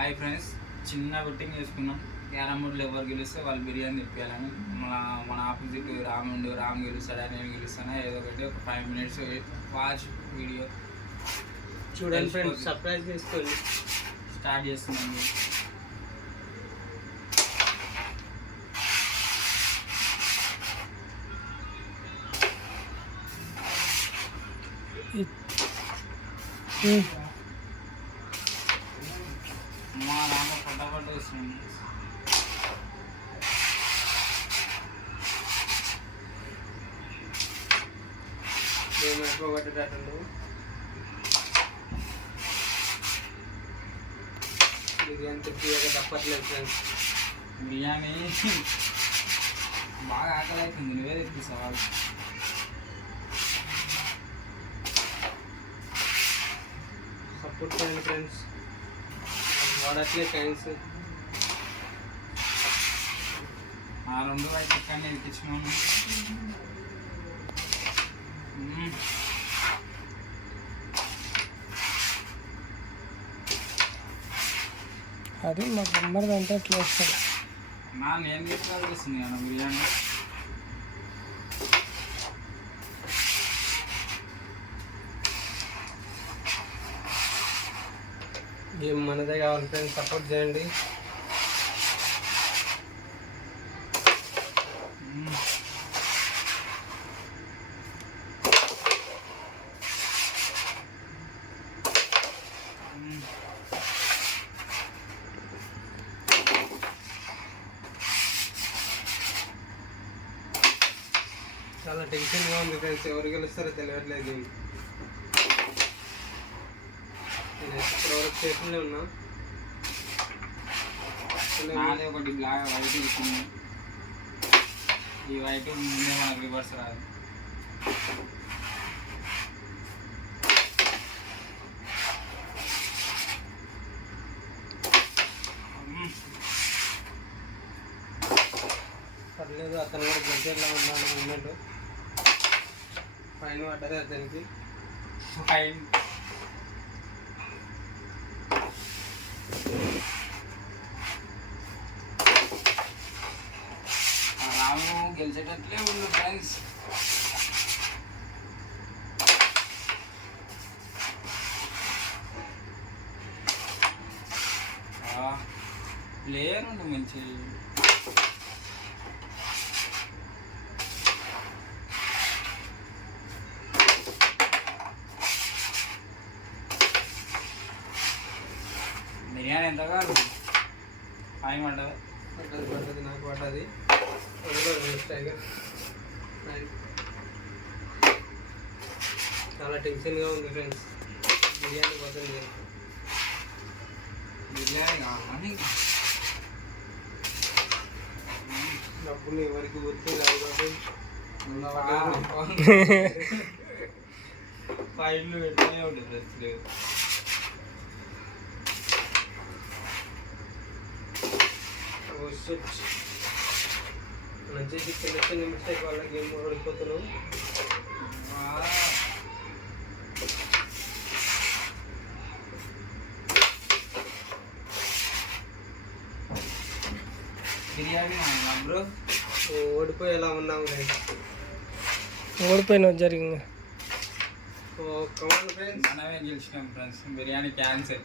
Hi friends, చిన్న బెట్టింగ్ చేసుకున్నాం. క్యారమ్ ఎవరు గెలిస్తే వాళ్ళు బిర్యానీ తిప్పాలని. మన ఆపోజిట్ రామ్ గెలుస్తాడా నేను గెలుస్తానా ఏదో ఒకటి ఒక 5 minutes వాచ్ వీడియో చూడండి ఫ్రెండ్స్, సర్ప్రైజ్ చేసుకోండి. స్టార్ట్ చేస్తున్నాం. మా నాన్న పడ్డ వస్తుంది. మేము ఎక్కువ పట్టేటట్టు బిర్యానీ తిప్పి తప్పట్లేదు ఫ్రెండ్స్. బిర్యానీ బాగా ఆకలి అవుతుంది, నువ్వే తెప్పిస్తావు. సపోర్ట్ చేయండి ఫ్రెండ్స్, వాడట్లే కైన్స్. ఆ 2 వైపు ఎక్కడ తెప్పించుకున్నాను. అది మా బొమ్మది అంటే ఎట్లా వస్తుంది. నేను తీసుకోవాల్సింది కదా బిర్యానీ. ఏం మనదే కావాలి ఫ్రెండ్స్, సపోర్ట్ చేయండి. చాలా టెన్షన్గా ఉంది ఫ్రెండ్స్, ఎవరు గెలుస్తారో తెలియట్లేదు. నేను ఇప్పటివరకు చేస్తూనే ఉన్నా. నాదే ఒకటి బ్లాక్ వైట్ ఇస్తుంది. ఈ వైట్ ముందే మనకు రివర్స్ రాదు. పర్లేదు, అతను కూడా దగ్గరలో ఉన్నాను మూమెంట్. ఫైన్ పడ్డది అతనికి. ఫైన్ రాము గెలిచేటట్లే ఉంది ఫ్రెండ్స్. ప్లేయర్ ఉంది మంచి. బిర్యానీ ఎంత కాదు? ఫైన్ పడ్డది. పడ్డది నాకు పడ్డది. టైగర్ చాలా టెన్షన్గా ఉంది ఫ్రెండ్స్. బిర్యానీ పోతుంది. బిర్యానీ కావాలి. డబ్బులు ఎవరికి వచ్చే కాదు. ఫైన్లు పెడితేనే ఉంటుంది లేదు. మంచి చిన్న మిస్టేక్ వల్ల గేమ్ ఓడిపోతున్నాం. బిర్యానీ బ్రో ఓడిపోయి ఎలా ఉన్నాము, ఓడిపోయినా జరిగింది. మనమే గెలిచినాం ఫ్రెండ్స్. బిర్యానీ క్యాన్సిల్.